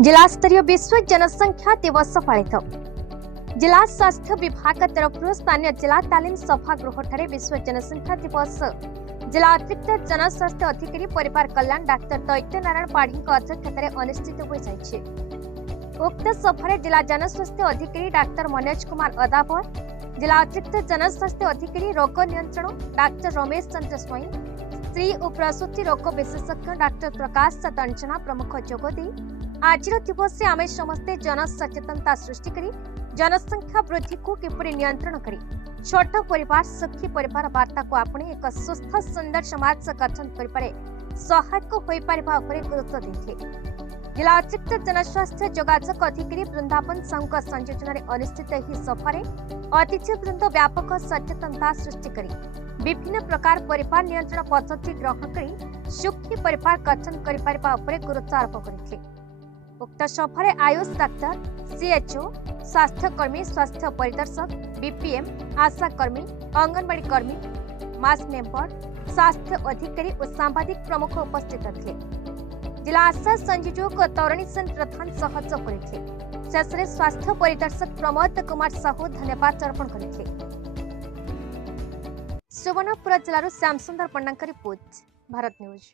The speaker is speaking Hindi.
जिला स्तरीय विश्व जनसंख्या दिवस पालित। जिला स्वास्थ्य विभाग तरफ स्थानीय जिला तालीम सभागृह विश्व जनसंख्या दिवस जिला अतिरिक्त जनस्वास्थ्य अधिकारी परिवार कल्याण डाक्टर दैत्य नारायण पाढ़ी अध्यक्षतार अनुष्ठित हो जाइए। उक्त सभार जिला जनस्वास्थ्य अधिकारी डाक्टर मनोज कुमार अदावर, जिला अतिरिक्त जनस्वास्थ्य अधिकारी रोग नियंत्रण डाक्टर रमेश चंद्र स्वाई, स्त्री और प्रसूति रोग विशेषज्ञ डाक्टर प्रकाश दंजना प्रमुख जोगदे आज दिवस आम समस्ते जन सचेतनता सृष्टि करी जनसंख्या वृद्धि को किपरि नियंत्रण करी छोट परिवार सुखी परिवार वार्ता को आपणे एक सुस्थ सुंदर समाज गठन करिपारे सहायक होई परिबा उपरे गुरुत्व देथिले। जिला अतिरिक्त जनस्वास्थ्य जोगाजोग अधिकारी वृंदावन संघ संयोजन अनुष्ठित यह सभारे अतिथि वृंद व्यापक सचेतनता सृष्टि करी विभिन्न प्रकार परिवार नियंत्रण पद्धति ग्रहण करी सुखी परिवार गठन करिपारिबा उपरे गुरुत्व आरोप करथिले। उक्त सभारे आयुष डाक्तर, सीएचओ, स्वास्थ्यकर्मी, स्वास्थ्य परिदर्शक, बीपीएम, आशा कर्मी, अंगनवाड़ी कर्मी, मास मेंबर, स्वास्थ्य अधिकारी और सांबादिक प्रमुख उपस्थित थे। जिला आशा संयोजक तरुणी सेन प्रधान सहयोग करथिले। शेषरे स्वास्थ्य परिदर्शक प्रमोद कुमार साहू धन्यवाद अर्पण करथिले। सुवर्णपुर जिलार श्याम सुंदर पंडांक रिपोर्ट, भारत न्यूज।